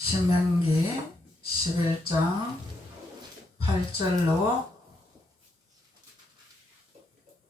신명기 11장 8절로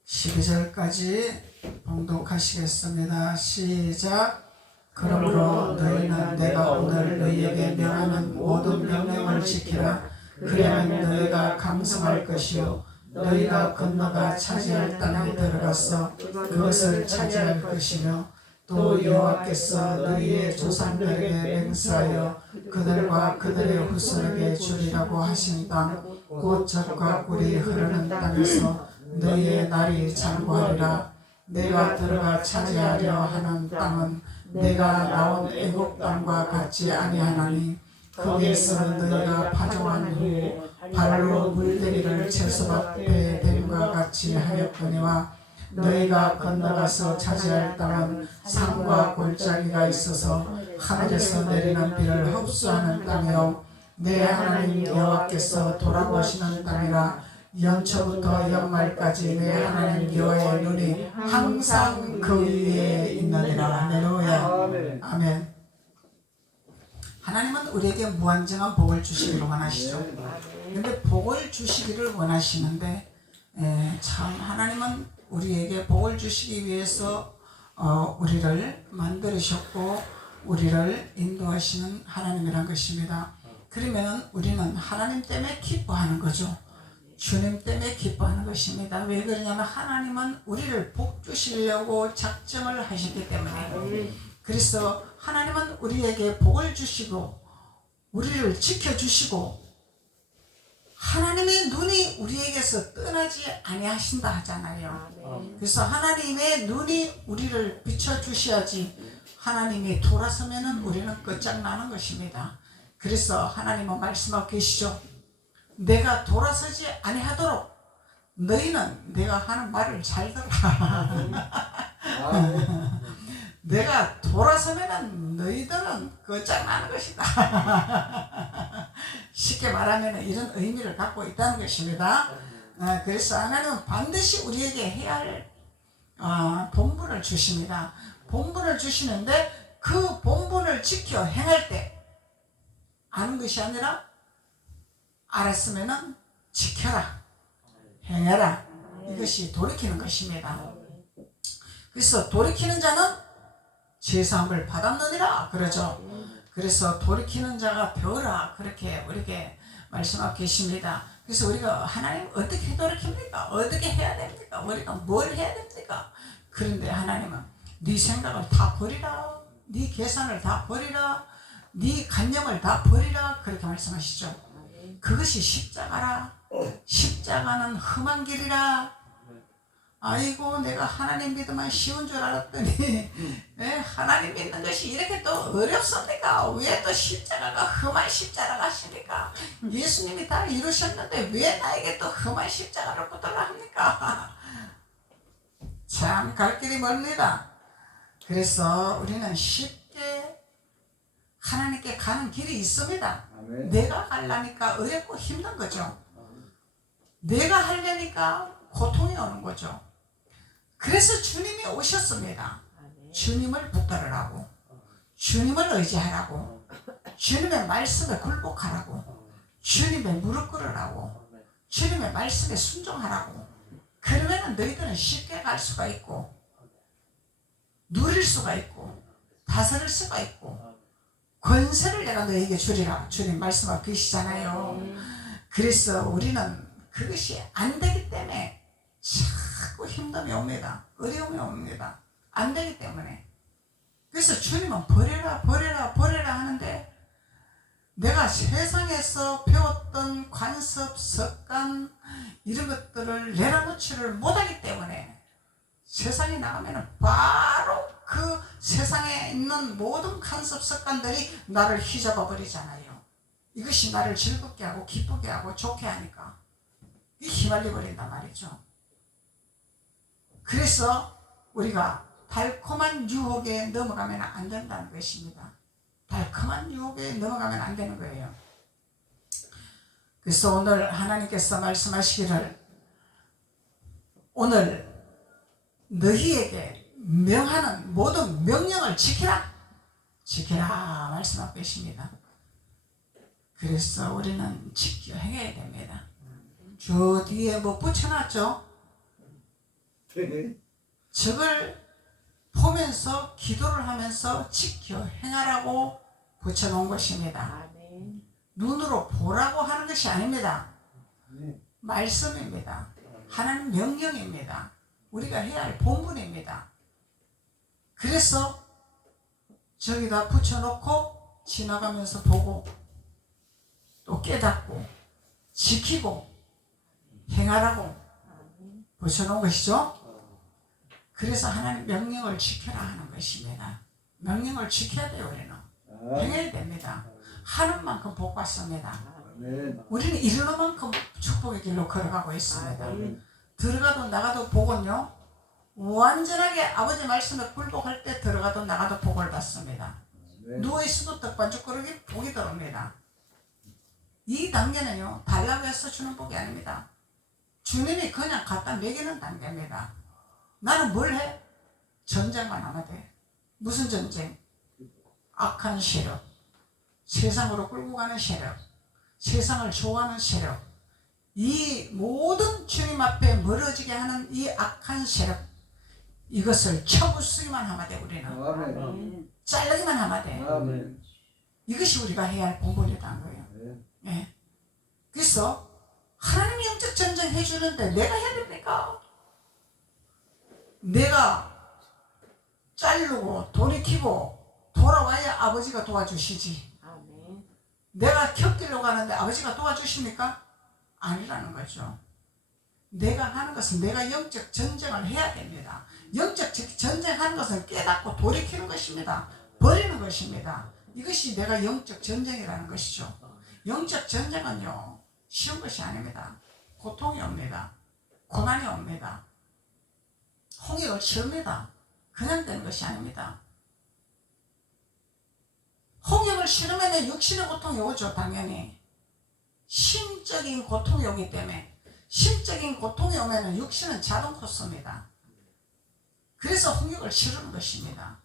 12절까지 봉독하시겠습니다. 시작. 그러므로 너희는 내가 오늘 너희에게 명하는 모든 명령을 지키라. 그리하면 너희가 강성할 것이요 너희가 건너가 차지할 땅에 들어가서 그것을 차지할 것이며 또 여호와께서 너희의 조상들에게 맹세하여 그들과 그들의 후손에게 주리라고 하신 땅 곧 젖과 꿀이 흐르는 땅에서 너희의 날이 장구하리라. 내가 들어가 차지하려 하는 땅은 내가 나온 애국 땅과 같지 아니하나니 거기에서 너희가 파종한 후 발로 물들이를 채소 앞에 댐과 같이 하였거니와 너희가 건너가서 차지할 땅은 산과 골짜기가 있어서 하늘에서 내리는 비를 흡수하는 땅이요 내 하나님 여호와께서 돌아보시는 땅이라. 연초부터 연말까지 내 하나님 여호와의 눈이 항상 그 위에 있느니라. 할렐루야. 아멘. 하나님은 우리에게 무한정한 복을 주시기를 원하시죠. 그런데 복을 주시기를 원하시는데 참 하나님은 우리에게 복을 주시기 위해서 우리를 만들으셨고 우리를 인도하시는 하나님이란 것입니다. 그러면 우리는 하나님 때문에 기뻐하는 거죠. 주님 때문에 기뻐하는 것입니다. 왜 그러냐면 하나님은 우리를 복 주시려고 작정을 하셨기 때문에. 그래서 하나님은 우리에게 복을 주시고 우리를 지켜주시고 하나님의 눈이 우리에게서 떠나지 아니하신다 하잖아요. 그래서 하나님의 눈이 우리를 비춰주셔야지 하나님이 돌아서면은 우리는 끝장나는 것입니다. 그래서 하나님은 말씀하고 계시죠. 내가 돌아서지 아니하도록 너희는 내가 하는 말을 잘 들어라. 내가 돌아서면은 너희들은 끝장나는 것이다. 쉽게 말하면 이런 의미를 갖고 있다는 것입니다. 그래서 하나님은 반드시 우리에게 해야 할 본분을 주십니다. 본분을 주시는데 그 본분을 지켜 행할 때 아는 것이 아니라 알았으면은 지켜라, 행해라. 이것이 돌이키는 것입니다. 그래서 돌이키는 자는 제사함을 받았느니라 그러죠. 그래서 돌이키는 자가 되어라 그렇게 우리에게 말씀하고 계십니다. 그래서 우리가 하나님 어떻게 돌이킵니까? 어떻게 해야 됩니까? 우리가 뭘 해야 됩니까? 그런데 하나님은 네 생각을 다 버리라, 네 계산을 다 버리라, 네 관념을 다 버리라 그렇게 말씀하시죠. 그것이 십자가라. 십자가는 험한 길이라. 아이고 내가 하나님 믿으면 쉬운 줄 알았더니 하나님 믿는 것이 이렇게 또 어렵습니까? 왜 또 십자가가 험한 십자가가 하십니까? 예수님이 다 이루셨는데 왜 나에게 또 험한 십자가를 붙들라 합니까? 참 갈 길이 멀습니다. 그래서 우리는 쉽게 하나님께 가는 길이 있습니다. 아멘. 내가 하려니까 어렵고 힘든 거죠. 내가 하려니까 고통이 오는 거죠. 그래서 주님이 오셨습니다. 주님을 붙들으라고, 주님을 의지하라고, 주님의 말씀에 굴복하라고, 주님의 무릎 꿇으라고, 주님의 말씀에 순종하라고. 그러면 너희들은 쉽게 갈 수가 있고 누릴 수가 있고 다스릴 수가 있고 권세를 내가 너에게 주리라 주님 말씀하고 계시잖아요. 그래서 우리는 그것이 안 되기 때문에 자꾸 힘듦이 옵니다. 어려움이 옵니다. 안 되기 때문에. 그래서 주님은 버려라 버려라 버려라 하는데 내가 세상에서 배웠던 관습, 습관 이런 것들을 내려놓지를 못하기 때문에 세상에 나가면 바로 그 세상에 있는 모든 관습, 습관들이 나를 휘잡아 버리잖아요. 이것이 나를 즐겁게 하고 기쁘게 하고 좋게 하니까 휘말려 버린단 말이죠. 그래서 우리가 달콤한 유혹에 넘어가면 안 된다는 것입니다. 달콤한 유혹에 넘어가면 안 되는 거예요. 그래서 오늘 하나님께서 말씀하시기를 오늘 너희에게 명하는 모든 명령을 지키라 지키라 말씀하고 계십니다. 그래서 우리는 지켜 행해야 됩니다. 저 뒤에 뭐 붙여놨죠? 저걸 보면서 기도를 하면서 지켜 행하라고 붙여놓은 것입니다. 눈으로 보라고 하는 것이 아닙니다. 말씀입니다. 하나님 명령입니다. 우리가 해야 할 본분입니다. 그래서 저기다 붙여놓고 지나가면서 보고 또 깨닫고 지키고 행하라고 붙여놓은 것이죠. 그래서 하나님 명령을 지켜라 하는 것입니다. 명령을 지켜야 돼요. 우리는 행해야 됩니다. 하는 만큼 복 받습니다. 우리는 이르는 만큼 축복의 길로 걸어가고 있습니다. 들어가도 나가도 복은요, 완전하게 아버지 말씀에 굴복할 때 들어가도 나가도 복을 받습니다. 누워있어도 떡반죽거리기 복이 들어옵니다. 이 단계는요, 달라고 해서 주는 복이 아닙니다. 주님이 그냥 갖다 먹이는 단계입니다. 나는 뭘 해? 전쟁만 하면 돼. 무슨 전쟁? 악한 세력, 세상으로 끌고 가는 세력, 세상을 좋아하는 세력, 이 모든 주님 앞에 멀어지게 하는 이 악한 세력, 이것을 쳐부수기만 하면 돼. 우리는 자르기만 하면 돼. 이것이 우리가 해야 할 본분이라는 거예요. 네. 그래서 하나님이 영적 전쟁 해주는데 내가 해야 됩니까? 내가 자르고 돌이키고 돌아와야 아버지가 도와주시지. 내가 곁길로 가는데 아버지가 도와주십니까? 아니라는 거죠. 내가 하는 것은 내가 영적 전쟁을 해야 됩니다. 영적 전쟁하는 것은 깨닫고 돌이키는 것입니다. 버리는 것입니다. 이것이 내가 영적 전쟁이라는 것이죠. 영적 전쟁은요, 쉬운 것이 아닙니다. 고통이 옵니다. 고난이 옵니다. 홍역을 치릅니다. 그냥 되는 것이 아닙니다. 홍역을 치르면 육신의 고통이 오죠. 당연히 심적인 고통이 오기 때문에, 심적인 고통이 오면 육신은 자동 코스입니다. 그래서 홍역을 치르는 것입니다.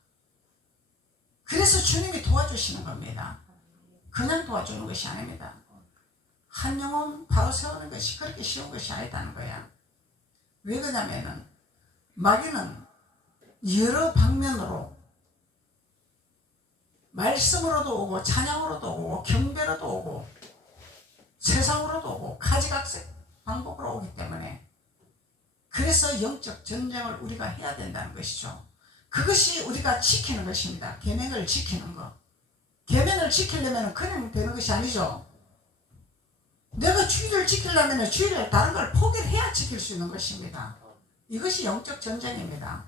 그래서 주님이 도와주시는 겁니다. 그냥 도와주는 것이 아닙니다. 한 영혼 바로 세우는 것이 그렇게 쉬운 것이 아니다는 거야. 왜 그러냐면은 마귀는 여러 방면으로 말씀으로도 오고 찬양으로도 오고 경배로도 오고 세상으로도 오고 가지각색 방법으로 오기 때문에, 그래서 영적 전쟁을 우리가 해야 된다는 것이죠. 그것이 우리가 지키는 것입니다. 계명을 지키는 것. 계명을 지키려면 그냥 되는 것이 아니죠. 내가 주의를 지키려면 주의를 다른 걸 포기해야 지킬 수 있는 것입니다. 이것이 영적 전쟁입니다.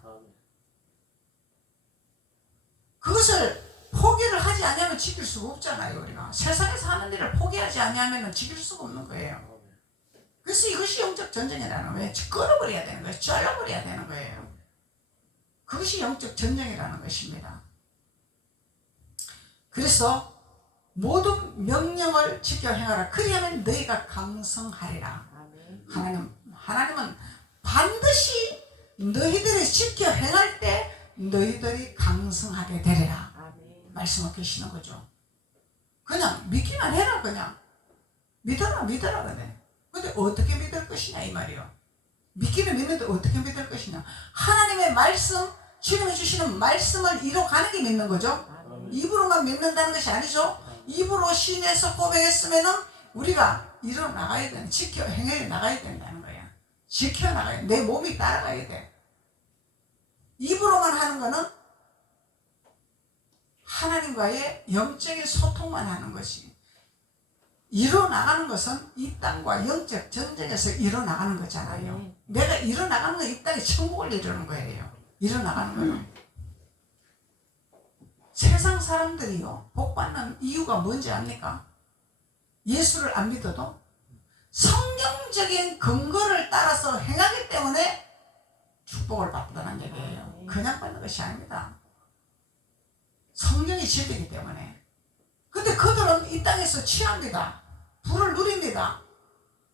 그것을 포기를 하지 않으면 지킬 수가 없잖아요. 우리가 세상에서 하는 일을 포기하지 않으면 지킬 수가 없는 거예요. 그래서 이것이 영적 전쟁이라는 거예요. 끊어버려야 되는 거예요. 잘라버려야 되는 거예요. 그것이 영적 전쟁이라는 것입니다. 그래서 모든 명령을 지켜 행하라. 그리하면 너희가 강성하리라. 하나님은 반드시 너희들이 지켜 행할 때 너희들이 강성하게 되리라. 말씀을 계시는 거죠. 그냥 믿기만 해라. 그냥 믿어라 그래. 근데 어떻게 믿을 것이냐 이 말이요. 믿기는 믿는데 어떻게 믿을 것이냐. 하나님의 말씀, 주님이 주시는 말씀을 이뤄가는 게 믿는 거죠. 입으로만 믿는다는 것이 아니죠. 입으로 신에서 고백했으면은 우리가 일어나가야 되는, 지켜 행해 나가야 된다는 거야. 지켜나가야 돼. 내 몸이 따라가야 돼. 입으로만 하는 거는 하나님과의 영적인 소통만 하는 것이, 일어나가는 것은 이 땅과 영적 전쟁에서 일어나가는 거잖아요. 내가 일어나가는 건 이 땅에 천국을 이루는 거예요. 일어나가는 거는. 세상 사람들이요, 복받는 이유가 뭔지 압니까? 예수를 안 믿어도 성경적인 근거를 따라서 행하기 때문에 축복을 받는다는 얘기예요. 그냥 받는 것이 아닙니다. 성경이 진리이기 때문에. 근데 그들은 이 땅에서 취합니다. 부를 누립니다.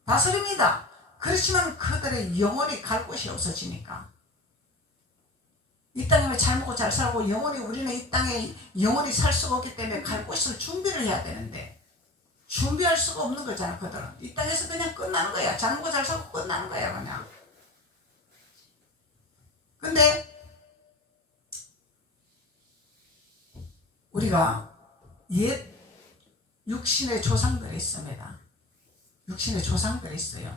다스립니다. 그렇지만 그들의 영혼이 갈 곳이 없어지니까. 이 땅에 잘 먹고 잘 살고 영혼이, 우리는 이 땅에 영혼이 살 수가 없기 때문에 갈 곳을 준비를 해야 되는데, 준비할 수가 없는 거잖아. 그들은 이 땅에서 그냥 끝나는 거야. 잘 먹고 잘 살고 끝나는 거야 그냥. 근데 우리가 옛 육신의 조상들이 있습니다. 육신의 조상들이 있어요.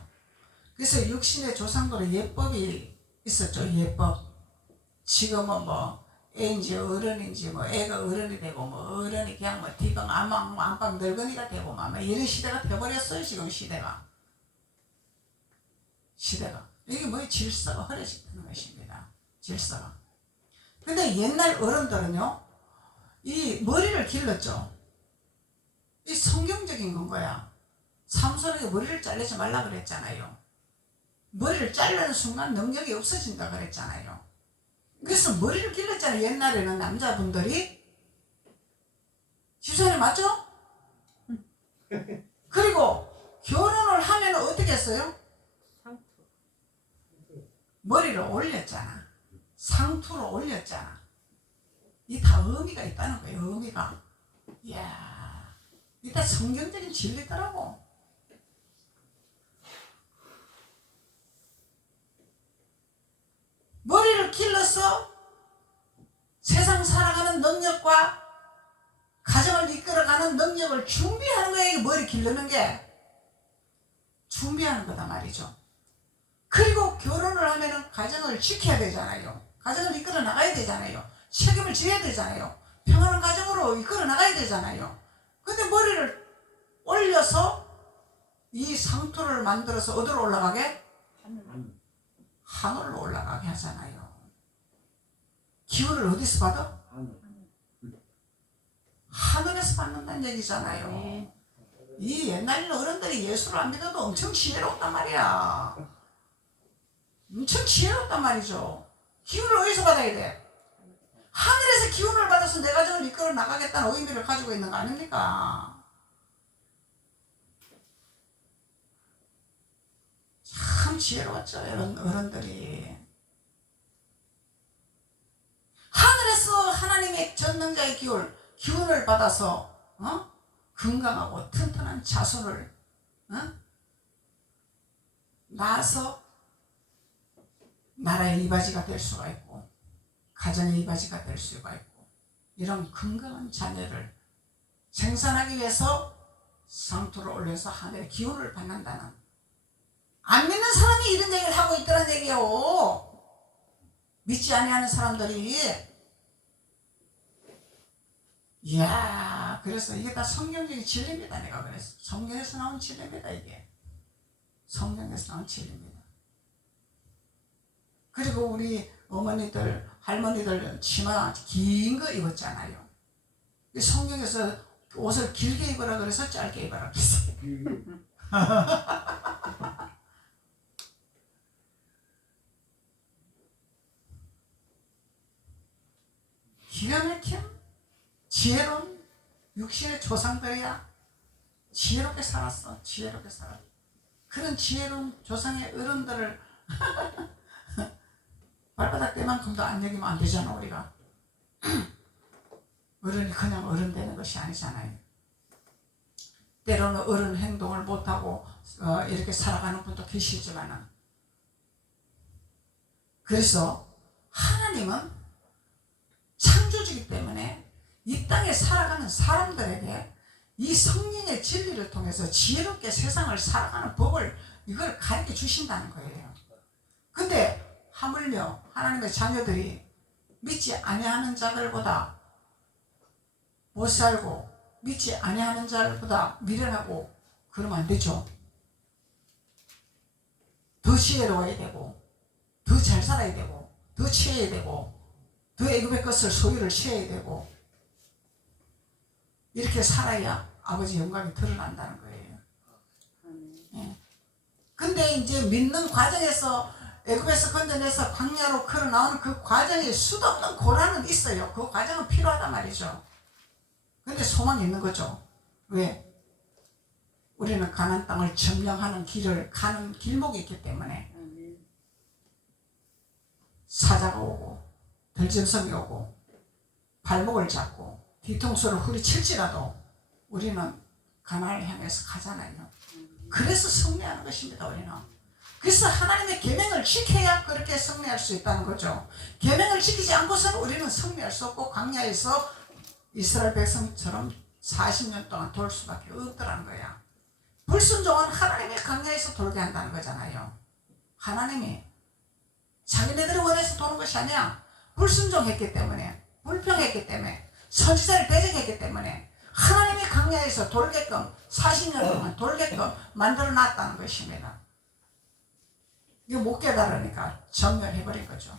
그래서 육신의 조상들은 예법이 있었죠. 예법. 지금은 뭐 애인지 어른인지 뭐 애가 어른이 되고 뭐 어른이 그냥 뭐 뒤방 안방 늙은이가 되고 막 이런 시대가 돼버렸어요. 지금 시대가 이게 뭐 질서가 흐려지는 것입니다. 질서가. 근데 옛날 어른들은요 이 머리를 길렀죠. 이 성경적인 건 거야. 삼손에게 머리를 자르지 말라 그랬잖아요. 머리를 자르는 순간 능력이 없어진다 그랬잖아요. 그래서 머리를 길렀잖아요. 옛날에는 남자분들이. 집사님 맞죠? 그리고 결혼을 하면 어떻게 했어요? 머리를 올렸잖아. 상투로 올렸잖아. 이 다 의미가 있다는 거예요. 의미가. 이야, 이 다 성경적인 진리더라고. 머리를 길러서 세상 살아가는 능력과 가정을 이끌어가는 능력을 준비하는 거예요. 머리 기르는 게 준비하는 거다 말이죠. 그리고 결혼을 하면은 가정을 지켜야 되잖아요. 가정을 이끌어 나가야 되잖아요. 책임을 져야 되잖아요. 평안한 가정으로 이끌어 나가야 되잖아요. 근데 머리를 올려서 이 상투를 만들어서 어디로 올라가게? 하늘로 올라가게 하잖아요. 기운을 어디서 받아? 하늘에서 받는다는 얘기잖아요. 이 옛날 어른들이 예수를 안 믿어도 엄청 지혜롭단 말이야. 엄청 지혜롭단 말이죠. 기운을 어디서 받아야 돼? 하늘에서 기운을 받아서 내 가정을 이끌어 나가겠다는 의미를 가지고 있는 거 아닙니까? 참 지혜로웠죠, 어른들이. 하늘에서 하나님의 전능자의 기운을 받아서 건강하고 튼튼한 자손을 낳아서 나라의 이바지가 될 수가 있고 가정의 이바지가 될 수가 있고 이런 건강한 자녀를 생산하기 위해서 상투를 올려서 하늘의 기운을 받는다는, 안 믿는 사람이 이런 얘기를 하고 있더란 얘기예요. 믿지 아니하는 사람들이. 이야, 그래서 이게 다 성경적인 진리입니다. 내가 그랬어. 성경에서 나온 진리입니다. 이게 성경에서 나온 진리입니다. 그리고 우리 어머니들 할머니들 치마 긴 거 입었잖아요. 성경에서 옷을 길게 입으라 그래서 짧게 입으라 그랬어요. 기가 막힌 지혜로운 육신의 조상들이야 지혜롭게 살았어. 지혜롭게 살았어. 그런 지혜로운 조상의 어른들을 발바닥 때만큼도 안 여기면 안 되잖아. 우리가 어른이 그냥 어른 되는 것이 아니잖아요. 때로는 어른 행동을 못하고 이렇게 살아가는 분도 계시지만은, 그래서 하나님은 창조주이기 때문에 이 땅에 살아가는 사람들에게 이 성령의 진리를 통해서 지혜롭게 세상을 살아가는 법을 이걸 가르쳐 주신다는 거예요. 근데 하물며 하나님의 자녀들이 믿지 아니하는 자들보다 못 살고 믿지 아니하는 자들보다 미련하고 그러면 안 되죠. 더 지혜로워야 되고 더 잘 살아야 되고 더 취해야 되고 더 애굽의 것을 소유를 취해야 되고 이렇게 살아야 아버지 영광이 드러난다는 거예요. 예. 근데 이제 믿는 과정에서 애굽에서 건져내서 광야로 걸어 나오는 그 과정에 수도 없는 고난은 있어요. 그 과정은 필요하단 말이죠. 근데 소망이 있는 거죠. 왜? 우리는 가나안 땅을 점령하는 길을 가는 길목이 있기 때문에 사자가 오고 들짐승이 오고 발목을 잡고 뒤통수를 후리칠지라도 우리는 가나안을 향해서 가잖아요. 그래서 승리하는 것입니다. 우리는. 그래서 하나님의 계명을 지켜야 그렇게 승리할 수 있다는 거죠. 계명을 지키지 않고서는 우리는 승리할 수 없고 광야에서 이스라엘 백성처럼 40년 동안 돌 수밖에 없더라는 거야. 불순종은 하나님의 광야에서 돌게 한다는 거잖아요. 하나님이 자기네들이 원해서 도는 것이 아니야. 불순종했기 때문에, 불평했기 때문에, 선지자를 대적했기 때문에 하나님의 광야에서 돌게끔 40년 동안 돌게끔 만들어 놨다는 것입니다. 이거 못 깨달으니까 전멸해버린 거죠.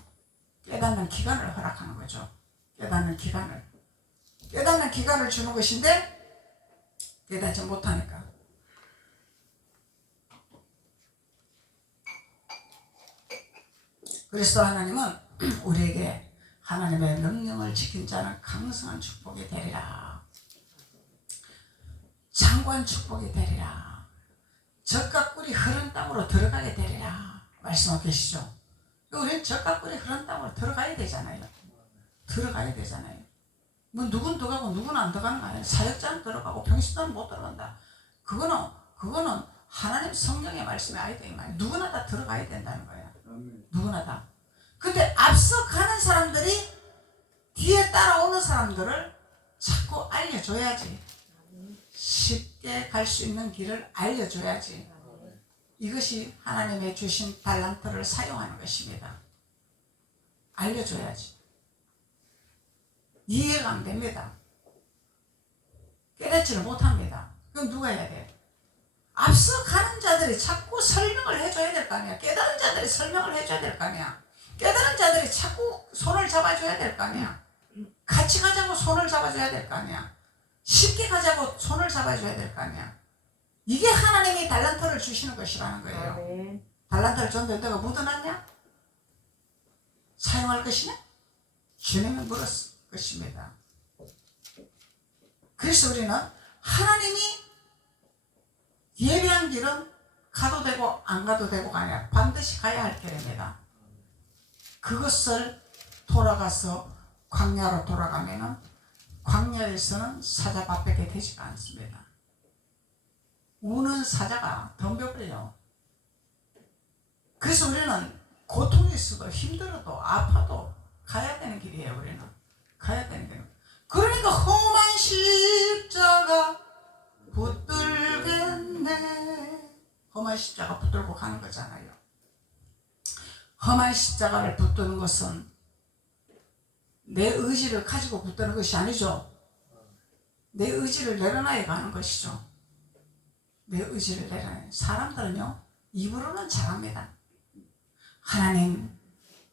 깨닫는 기간을 허락하는 거죠. 깨닫는 기간을 주는 것인데 깨닫지 못하니까. 그래서 하나님은 우리에게 하나님의 명령을 지킨 자는 강성한 축복이 되리라. 장관 축복이 되리라. 젖과 꿀이 흐른 땅으로 들어가게 되리라. 말씀하고 계시죠. 우리는 젖과 꿀이 흐른 땅으로 들어가야 되잖아요. 뭐 누군 들어가고 누군 안 들어가는 거 아니에요. 사역자는 들어가고 병신자는 못 들어간다. 그거는 하나님 성경의 말씀이 아니다 이 말이에요. 누구나 다 들어가야 된다는 거예요. 누구나 다. 근데 앞서 가는 사람들이 뒤에 따라오는 사람들을 자꾸 알려줘야지. 쉽게 갈 수 있는 길을 알려줘야지. 이것이 하나님의 주신 달란트를 사용하는 것입니다. 알려줘야지. 이해가 안 됩니다. 깨닫지를 못합니다. 그럼 누가 해야 돼? 앞서 가는 자들이 자꾸 설명을 해줘야 될 거 아니야. 깨달은 자들이 설명을 해줘야 될 거 아니야. 깨달은 자들이 자꾸 손을 잡아줘야 될 거 아니야. 같이 가자고 손을 잡아줘야 될 거 아니야. 쉽게 가자고 손을 잡아줘야 될 거 아니야. 이게 하나님이 달란트를 주시는 것이라는 거예요. 달란트를 줬는데 내가 묻어놨냐? 사용할 것이냐? 주님이 물었을 것입니다. 그래서 우리는 하나님이 예배한 길은 가도 되고 안 가도 되고가 아니라 반드시 가야 할 길입니다. 그것을 돌아가서 광야로 돌아가면은 광야에서는 사자밥밖에 되지가 않습니다. 우는 사자가 덤벼버려요. 그래서 우리는 고통이 있어도 힘들어도 아파도 가야 되는 길이에요. 우리는 가야 되는 길. 그러니까 험한 십자가 붙들겠네. 험한 십자가 붙들고 가는 거잖아요. 험한 십자가를 붙드는 것은 내 의지를 가지고 붙드는 것이 아니죠. 내 의지를 내려놔야 가는 것이죠. 내 의지를 내려놔야. 사람들은요 입으로는 잘합니다. 하나님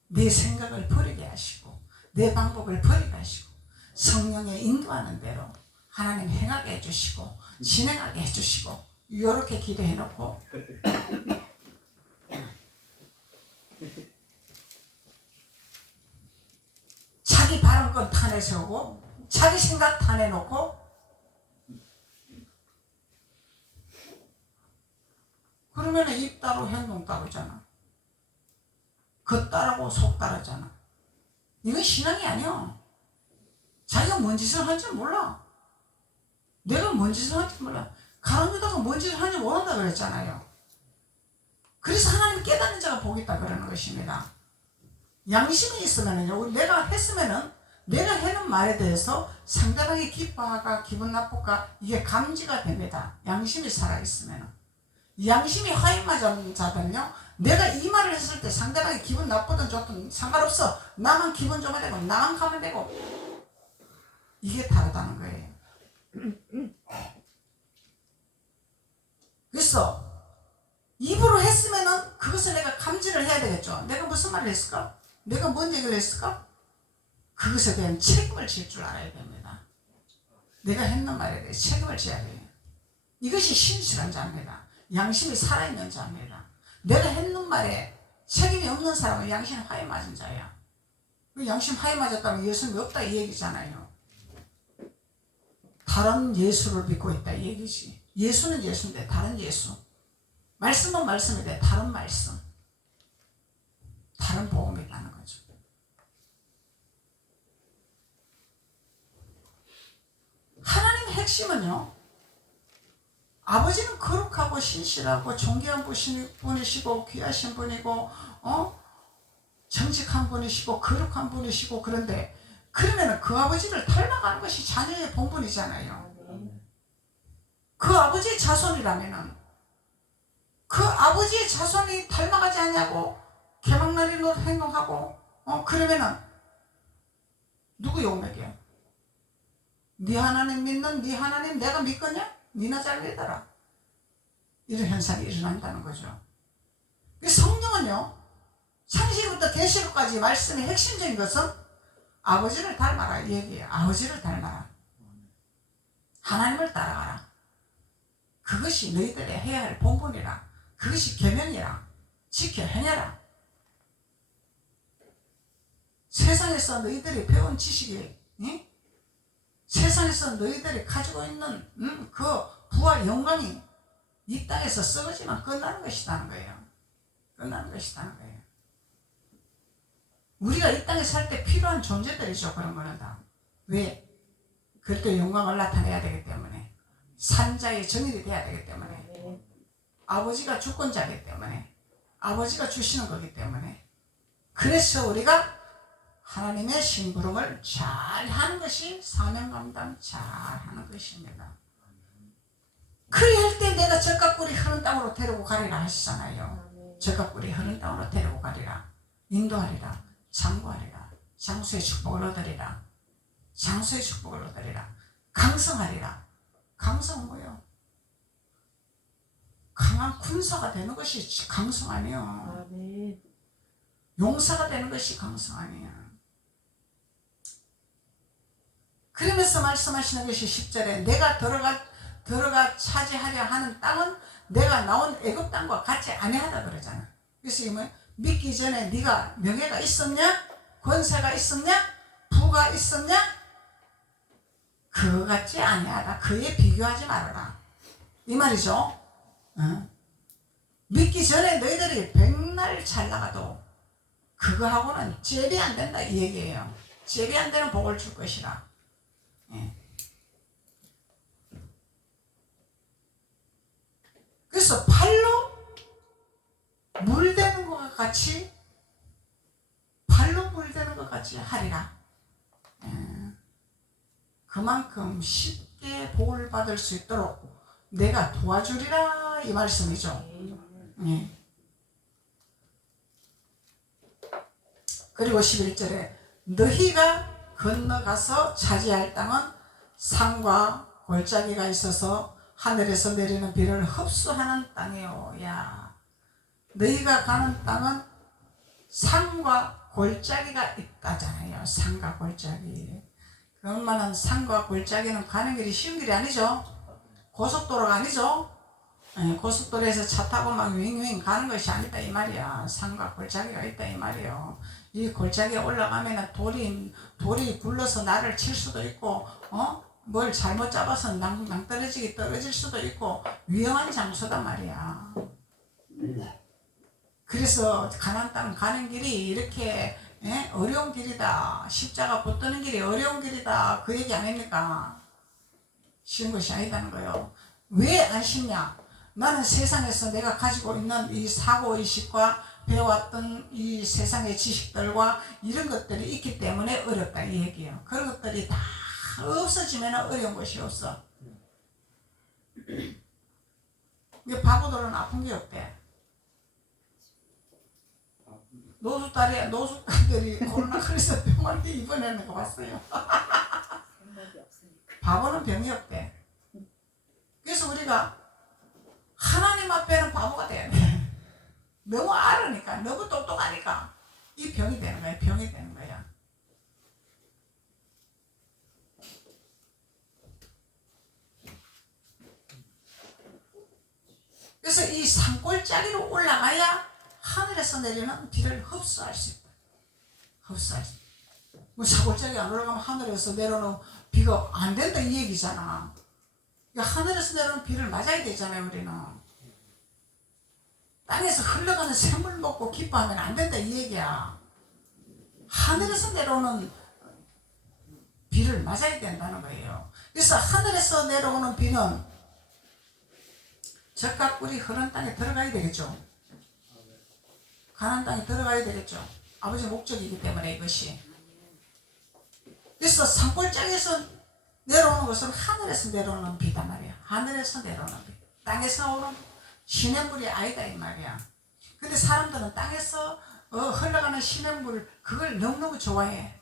내 생각을 버리게 하시고 내 방법을 버리게 하시고 성령의 인도하는 대로 하나님 행하게 해주시고 진행하게 해주시고 이렇게 기도해놓고 자기 발언권 탄에 세우고 자기 생각 탄에 놓고 그러면 입 따로 행동 따로잖아. 겉 따르고 속 따르잖아. 이건 신앙이 아니야. 자기가 뭔 짓을 하는지 몰라. 내가 뭔 짓을 하는지 몰라. 가람 유다가 뭔 짓을 하는지 모른다 그랬잖아요. 그래서 하나님 깨닫는 자가 복이 있다 그러는 것입니다. 양심이 있으면은요, 내가 했으면은 내가 하는 말에 대해서 상대방이 기뻐할까 기분 나쁠까 이게 감지가 됩니다. 양심이 살아있으면은. 양심이 화인 맞은 자들은요, 내가 이 말을 했을 때 상대방이 기분 나쁘든 좋든 상관없어. 나만 기분 좋으면 되고 나만 가면 되고 이게 다르다는 거예요. 그래서 입으로 했으면은 그것을 내가 감지를 해야 되겠죠. 내가 무슨 말을 했을까? 내가 뭔 얘기를 했을까? 그것에 대한 책임을 질 줄 알아야 됩니다. 내가 했는 말에 대해 책임을 져야 돼요. 이것이 신실한 자입니다. 양심이 살아있는 자입니다. 내가 했는 말에 책임이 없는 사람은 양심 화에 맞은 자야. 양심 화에 맞았다면 예수님이 없다 이 얘기잖아요. 다른 예수를 믿고 있다 이 얘기지. 예수는 예수인데 다른 예수. 말씀은 말씀인데 다른 말씀. 다른 복음이라는 거죠. 하나님의 핵심은요, 아버지는 거룩하고 신실하고 존귀한 분이시고 귀하신 분이고 정직한 분이시고 거룩한 분이시고 그런데 그러면 그 아버지를 닮아가는 것이 자녀의 본분이잖아요. 그 아버지의 자손이라면은 그 아버지의 자손이 닮아가지 않냐고 개막날이로 행동하고 그러면은 누구 욕먹여? 네 하나님 믿는 네 하나님 내가 믿거냐? 니나 잘 믿어라. 이런 현상이 일어난다는 거죠. 성경은요 창세기부터 계시록까지 말씀의 핵심적인 것은 아버지를 닮아라 이 얘기예요. 아버지를 닮아라. 하나님을 따라가라. 그것이 너희들의 해야 할 본분이라. 그것이 계명이라. 지켜 행해라. 세상에서 너희들이 배운 지식이 세상에서 너희들이 가지고 있는 그 부와 영광이 이 땅에서 썩어지면 끝나는 것이라는 거예요. 끝나는 것이라는 거예요. 우리가 이 땅에 살 때 필요한 존재들이죠. 그런 거는 다. 왜? 그렇게 영광을 나타내야 되기 때문에. 산자의 정인이 돼야 되기 때문에. 아버지가 주권자이기 때문에. 아버지가 주시는 거기 때문에. 그래서 우리가 하나님의 심부름을 잘 하는 것이 사명감당 잘 하는 것입니다. 그리할 때 내가 젖가꿀이 흐른 땅으로 데리고 가리라 하시잖아요. 젖가꿀이 흐른 땅으로 데리고 가리라. 인도하리라. 장구하리라. 장수의 축복을 얻으리라. 장수의 축복을 얻으리라. 강성하리라. 강성은 뭐요? 강한 군사가 되는 것이 강성 아니요. 용사가 되는 것이 강성 아니야. 그러면서 말씀하시는 것이 10절에 내가 들어가 차지하려 하는 땅은 내가 나온 애굽 땅과 같지 아니하다 그러잖아. 그래서 이거 믿기 전에 네가 명예가 있었냐? 권세가 있었냐? 부가 있었냐? 그거 같지 아니하다. 그에 비교하지 말아라. 이 말이죠. 믿기 전에 너희들이 백날 잘 나가도 그거하고는 제비 안 된다 이 얘기예요. 제비 안 되는 복을 줄 것이라. 그래서 발로 물대는 것과 같이 하리라. 그만큼 쉽게 복을 받을 수 있도록 내가 도와주리라 이 말씀이죠. 그리고 11절에 너희가 건너가서 차지할 땅은 산과 골짜기가 있어서 하늘에서 내리는 비를 흡수하는 땅이요. 야, 너희가 가는 땅은 산과 골짜기가 있다잖아요. 산과 골짜기. 그것만은 산과 골짜기는 가는 길이 쉬운 길이 아니죠. 고속도로가 아니죠. 고속도로에서 차 타고 막 윙윙 가는 것이 아니다 이 말이야. 산과 골짜기가 있다 이 말이요. 이 골짜기에 올라가면 돌이 굴러서 나를 칠 수도 있고 뭘 잘못 잡아서 떨어질 수도 있고 위험한 장소단 말이야. 그래서 가나안 땅 가는 길이 이렇게 어려운 길이다. 십자가 붙드는 길이 어려운 길이다. 그 얘기 아닙니까? 쉬운 것이 아니다는 거예요. 왜 안 쉽냐? 나는 세상에서 내가 가지고 있는 이 사고의식과 배워왔던 이 세상의 지식들과 이런 것들이 있기 때문에 어렵다 이 얘기예요. 그런 것들이 다 없어지면 어려운 것이 없어. 바보들은 아픈 게 없대. 노숙자들이 코로나 그래서 병원에 입원하는 거 봤어요. 바보는 병이 없대. 그래서 우리가 하나님 앞에는 바보가 돼야 돼. 너무 알으니까, 너무 똑똑하니까 이 병이 되는 거야. 병이 되는 거야. 그래서 이 산골짜기로 올라가야 하늘에서 내리는 비를 흡수할 수 있다. 흡수할 수 있다. 뭐 산골짜기 안 올라가면 하늘에서 내려오는 비가 안 된다 이 얘기잖아. 그러니까 하늘에서 내려오는 비를 맞아야 되잖아요. 우리는 땅에서 흘러가는 샘물 먹고 기뻐하면 안 된다 이 얘기야. 하늘에서 내려오는 비를 맞아야 된다는 거예요. 그래서 하늘에서 내려오는 비는 젖과 꿀이 흐르는 땅에 들어가야 되겠죠. 가나안 땅에 들어가야 되겠죠. 아버지의 목적이기 때문에 이것이. 그래서 산골짜기에서 내려오는 것은 하늘에서 내려오는 비단 말이야. 하늘에서 내려오는 비. 땅에서 오는 시냇물이 아니다 이 말이야. 근데 사람들은 땅에서 흘러가는 시냇물 그걸 너무너무 좋아해.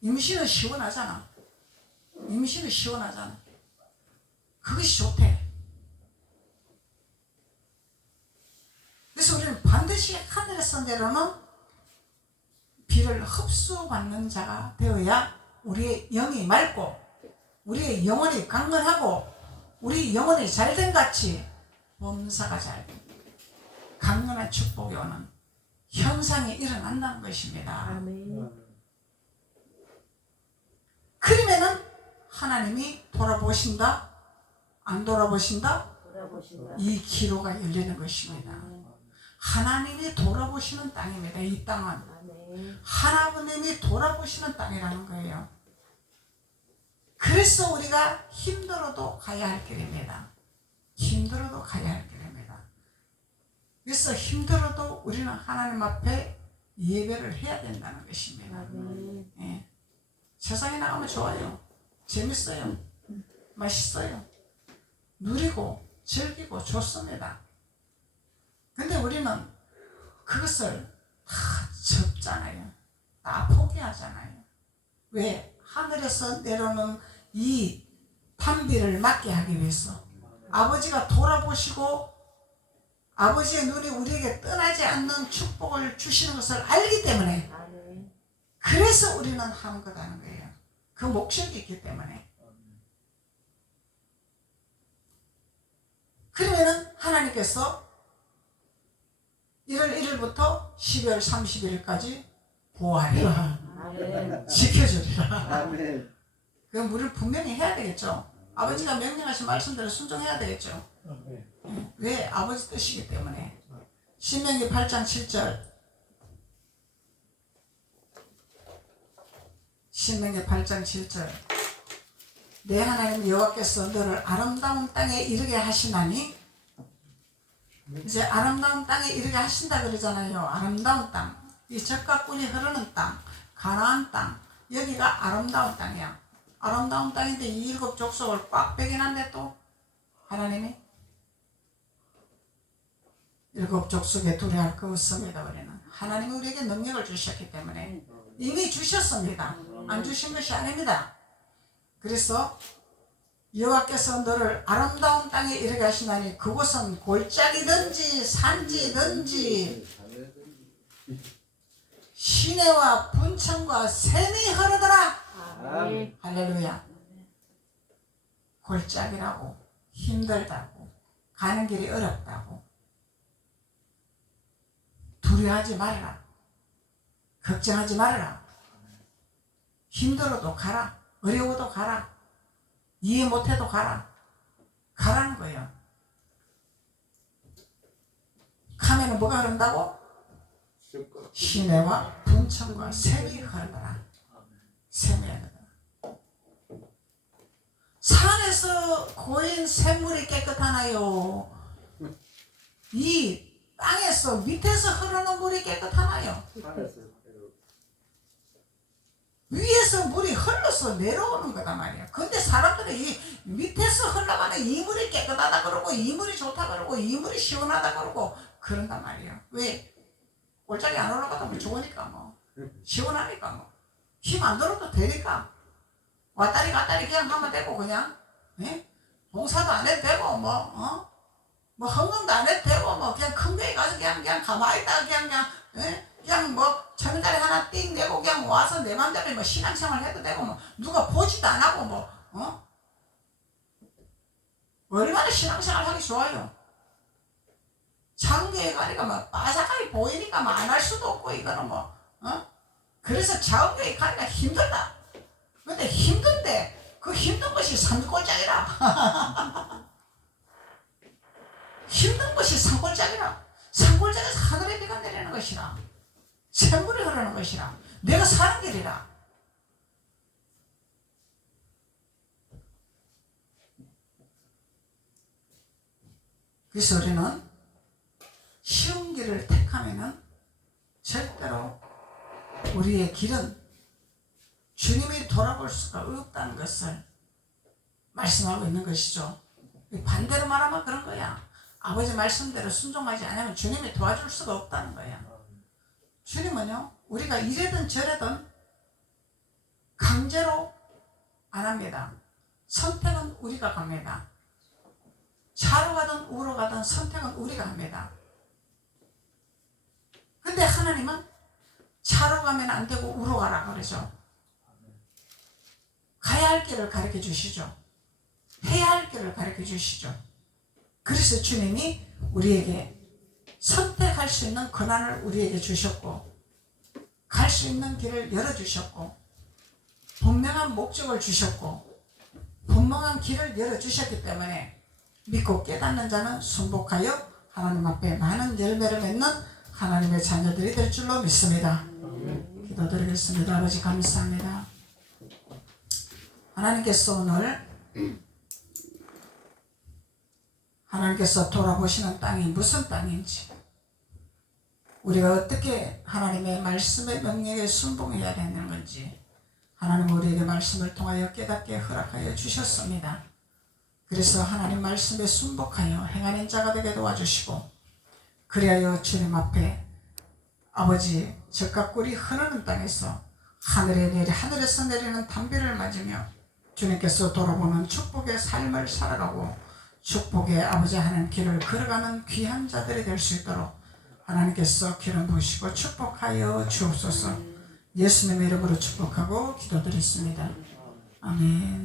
임신은 시원하잖아. 임신은 시원하잖아. 그것이 좋대. 그래서 우리는 반드시 하늘에서 내려오는 비를 흡수받는 자가 되어야 우리의 영이 맑고 우리의 영혼이 강건하고 우리 영혼이 잘된 같이 범사가 잘 강건한 축복이 오는 현상이 일어난다는 것입니다. 아멘. 그러면은 하나님이 돌아보신다? 안 돌아보신다? 돌아보신다. 이 기로가 열리는 것입니다. 하나님이 돌아보시는 땅입니다. 이 땅은 아멘. 하나님이 돌아보시는 땅이라는 거예요. 그래서 우리가 힘들어도 가야 할 길입니다. 힘들어도 가야 할 길입니다. 그래서 힘들어도 우리는 하나님 앞에 예배를 해야 된다는 것입니다. 아멘. 예. 세상에 나가면 좋아요. 재밌어요. 맛있어요. 누리고 즐기고 좋습니다. 근데 우리는 그것을 다 접잖아요. 다 포기하잖아요. 왜? 하늘에서 내려오는 이 판비를 맞게 하기 위해서 아버지가 돌아보시고 아버지의 눈이 우리에게 떠나지 않는 축복을 주시는 것을 알기 때문에 아멘. 그래서 우리는 하는 거라는 거예요. 그 목적이 있기 때문에. 그러면은 하나님께서 1월 1일부터 12월 31일까지 보호하리라. 아멘. 지켜주리라. 아멘. 그럼 우리를 분명히 해야 되겠죠. 아버지가 명령하신 말씀대로 순종해야 되겠죠. 왜? 아버지 뜻이기 때문에. 신명기 8장 7절. 신명기 8장 7절. 내 하나님 여호와께서 너를 아름다운 땅에 이르게 하시나니 이제 아름다운 땅에 이르게 하신다 그러잖아요. 아름다운 땅. 이 젖과 꿀이 흐르는 땅. 가나안 땅. 여기가 아름다운 땅이야. 아름다운 땅인데 이 7 족속을 꽉 배긴한데 또 하나님이 7 족속에 두려할 그 없습니다. 우리는 하나님이 우리에게 능력을 주셨기 때문에 이미 주셨습니다. 안 주신 것이 아닙니다. 그래서 여호와께서 너를 아름다운 땅에 이르게 하시나니 그곳은 골짜기든지 산지든지 시내와 분천과 샘이 흐르더라. 아멘. 할렐루야. 골짜기라고 힘들다고 가는 길이 어렵다고 두려워하지 말아라. 걱정하지 말아라. 힘들어도 가라. 어려워도 가라. 이해 못해도 가라. 가라는 거예요. 가면은 뭐가 흐른다고? 시내와 분천과 샘이 흐르더라. 샘이 흐르더라. 산에서 고인 샘물이 깨끗하나요? 이 땅에서 밑에서 흐르는 물이 깨끗하나요? 위에서 물이 흘러서 내려오는 거단 말이야. 근데 사람들은 이 밑에서 흘러가는 이 물이 깨끗하다 그러고 이 물이 좋다 그러고 이 물이 시원하다 그러고 그런단 말이야. 왜? 골짜기 안 올라가도 뭐 좋으니까 뭐 시원하니까 뭐 힘 안 들어도 되니까 왔다리 갔다리 그냥 하면 되고 그냥 봉사도 안 해도 되고 뭐 헌금도 안 해도 되고 뭐 그냥 큰 교회 가서 그냥 가만히 있다가 그냥 뭐 천원짜리 하나 띵 내고 그냥 와서 내 맘대로 뭐 신앙생활 해도 되고 뭐 누가 보지도 안 하고 뭐 얼마나 신앙생활 하기 좋아요. 장교회 가니까 뭐 바삭하게 보이니까 뭐 안 할 수도 없고 이거는 그래서 장교회 가니까 힘들다. 근데 힘든데 그 힘든 것이 산골짜기라. 힘든 것이 산골짜기라. 산골짜기에서 하늘의 비가 내리는 것이라. 샘물이 흐르는 것이라. 내가 사는 길이라. 그래서 우리는 쉬운 길을 택하면은 절대로 우리의 길은 주님이 돌아볼 수가 없다는 것을 말씀하고 있는 것이죠. 반대로 말하면 그런 거야. 아버지 말씀대로 순종하지 않으면 주님이 도와줄 수가 없다는 거야. 주님은요, 우리가 이래든 저래든 강제로 안 합니다. 선택은 우리가 갑니다. 좌로 가든 우로 가든 선택은 우리가 합니다. 근데 하나님은 좌로 가면 안 되고 우로 가라 그러죠. 가야 할 길을 가르쳐 주시죠. 해야 할 길을 가르쳐 주시죠. 그래서 주님이 우리에게 선택할 수 있는 권한을 우리에게 주셨고, 갈 수 있는 길을 열어주셨고, 분명한 목적을 주셨고, 분명한 길을 열어주셨기 때문에 믿고 깨닫는 자는 순복하여 하나님 앞에 많은 열매를 맺는 하나님의 자녀들이 될 줄로 믿습니다. 기도드리겠습니다. 아버지 감사합니다. 하나님께서 오늘 하나님께서 돌아보시는 땅이 무슨 땅인지, 우리가 어떻게 하나님의 말씀의 명령에 순종해야 되는 건지 하나님 우리에게 말씀을 통하여 깨닫게 허락하여 주셨습니다. 그래서 하나님 말씀에 순복하여 행하는 자가 되게 도와주시고, 그리하여 주님 앞에 아버지 적과 꿀이 흐르는 땅에서 하늘에서 내리는 담비를 맞으며 주님께서 돌아보는 축복의 삶을 살아가고 축복의 아버지 하나님 길을 걸어가는 귀한 자들이 될 수 있도록 하나님께서 길을 부으시고 축복하여 주옵소서. 예수님의 이름으로 축복하고 기도드렸습니다. 아멘.